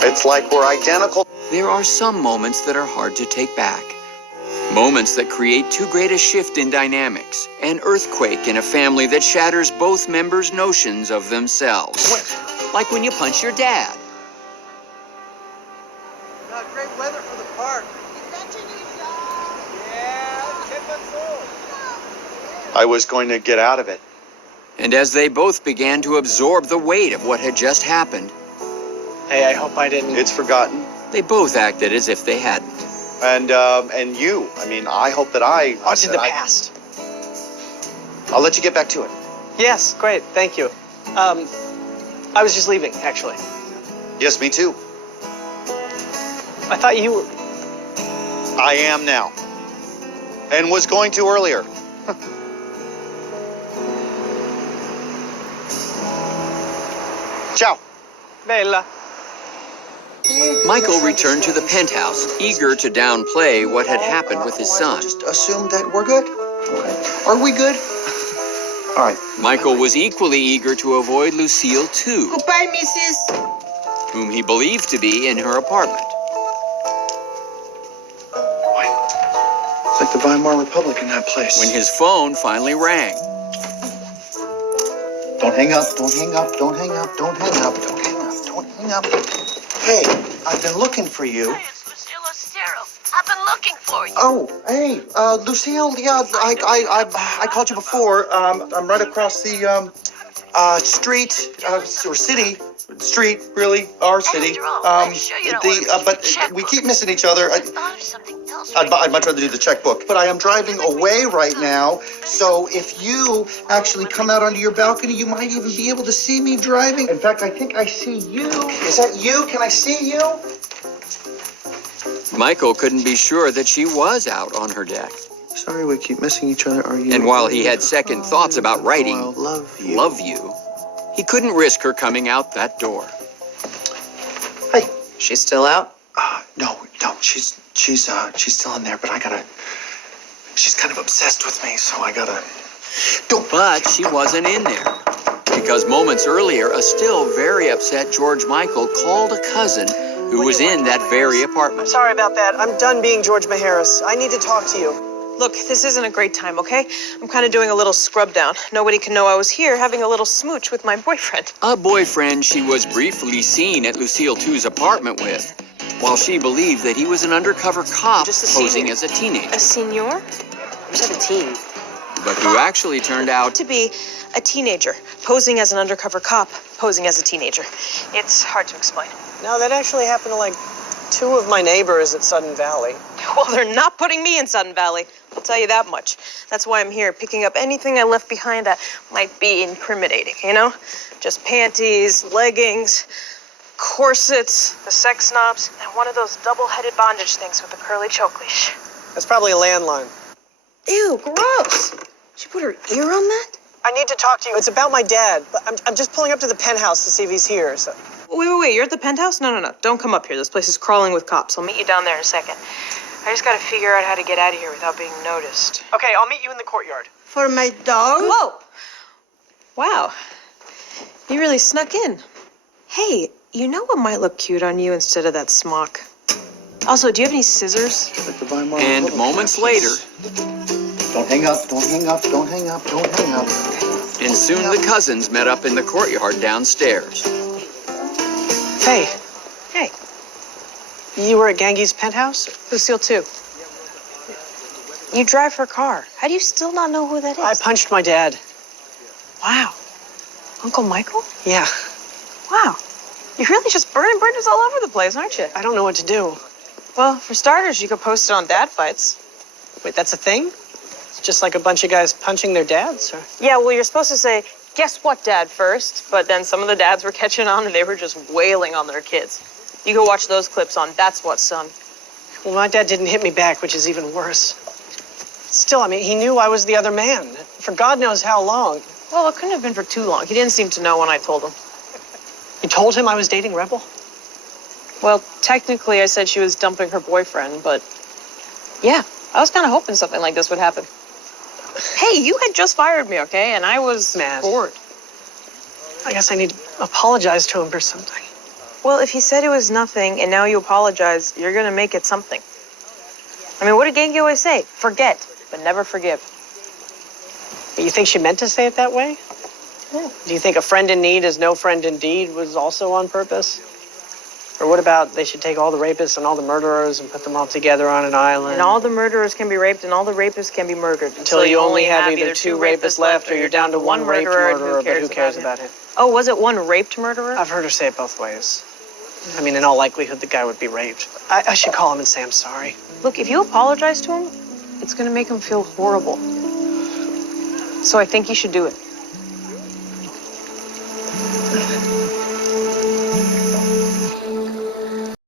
It's like we're identical. There are some moments that are hard to take back. Moments that create too great a shift in dynamics. An earthquake in a family that shatters both members' notions of themselves. Like when you punch your dad. Great weather for the park. Is that your new job? Yeah, 10 months old. I was going to get out of it. And as they both began to absorb the weight of what had just happened, Hey, I hope I didn't. It's forgotten. they both acted as if they hadn't. And you, I mean, I hope that I... What's in the that past? I'll let you get back to it. Yes, great, thank you. I was just leaving, actually. Yes, me too. I thought you were... I am now. And was going to earlier. Ciao. Bella. Michael returned to the penthouse, eager to downplay what had happened with his son. Just assume that we're good. Okay. Are we good? All right. Michael was equally eager to avoid Lucille, too, Goodbye, Mrs. whom he believed to be in her apartment. It's like the Weimar Republic in that place. When his phone finally rang. Don't hang up, don't hang up, don't hang up, don't hang up, don't hang up, don't hang up. Hey, I've been looking for you. Hi, it's Lucille Ostero. I've been looking for you. Oh, hey, Lucille, yeah, I called you before. I'm right across the, street, or city, street, really, our city. But we keep missing each other. I'd much rather do the checkbook. But I am driving away right now, so if you actually come out onto your balcony, you might even be able to see me driving. In fact, I think I see you. Is that you? Can I see you? Michael couldn't be sure that she was out on her deck. Sorry we keep missing each other. Are you? And while he had second thoughts about writing love you. he couldn't risk her coming out that door. Hey. She's still out? No, she's still in there, but she's kind of obsessed with me, so I gotta. But she wasn't in there. Because moments earlier, a still very upset George Michael called a cousin who was in that very apartment. Sorry about that. I'm done being George Maharis. I need to talk to you. Look, this isn't a great time, okay? I'm kind of doing a little scrub down. Nobody can know I was here having a little smooch with my boyfriend. A boyfriend she was briefly seen at Lucille 2's apartment with, while she believed that he was an undercover cop posing as a teenager. A senior? I'm 17. But who actually turned out To be a teenager, posing as an undercover cop, posing as a teenager. It's hard to explain. No, that actually happened to like 2 of my neighbors at Sudden Valley. Well, they're not putting me in Sudden Valley. I'll tell you that much. That's why I'm here, picking up anything I left behind that might be incriminating, you know? Just panties, leggings, corsets, the sex knobs, and one of those double-headed bondage things with the curly choke leash. That's probably a landline. Ew, gross. She put her ear on that? I need to talk to you. It's about my dad, but I'm just pulling up to the penthouse to see if he's here. So. Wait, you're at the penthouse? No. Don't come up here. This place is crawling with cops. I'll meet you down there in a second. I just gotta figure out how to get out of here without being noticed. Okay, I'll meet you in the courtyard. For my dog? Whoa! Wow. You really snuck in. Hey, you know what might look cute on you instead of that smock? Also, do you have any scissors? Like the Weimar And Republic moments in that later, place. Don't hang up, don't hang up, don't hang up, don't hang up. and soon the cousins met up in the courtyard downstairs. Hey, Hey, you were at Gangi's penthouse? Lucille too. You drive her car. How do you still not know who that is? I punched my dad. Wow. Uncle Michael? Yeah, Wow. You're really just burning bridges all over the place, aren't you? I don't know what to do. Well, for starters, you could post it on dad fights. Wait, that's a thing? It's just like a bunch of guys punching their dads? Or... Yeah, well, you're supposed to say, guess what, Dad, first. But then some of the dads were catching on and they were just wailing on their kids. You go watch those clips on That's What, Son. Well, my dad didn't hit me back, which is even worse. Still, I mean, he knew I was the other man. For God knows how long. Well, it couldn't have been for too long. He didn't seem to know when I told him. You told him I was dating Rebel? Well, technically, I said she was dumping her boyfriend, but yeah, I was kind of hoping something like this would happen. Hey, you had just fired me, okay? And I was Mad. bored. I guess I need to apologize to him for something. Well, if he said it was nothing and now you apologize, you're gonna make it something. I mean, what did Genki always say? Forget, but never forgive. You think she meant to say it that way? Yeah. Do you think a friend in need is no friend indeed was also on purpose? Or what about they should take all the rapists and all the murderers and put them all together on an island? And all the murderers can be raped and all the rapists can be murdered. Until you only have either two rapists left or you're down to one raped murderer, but who cares about him? Oh, was it one raped murderer? I've heard her say it both ways. I mean, in all likelihood, the guy would be raped. I should call him and say I'm sorry. Look, if you apologize to him, it's gonna make him feel horrible. So I think you should do it.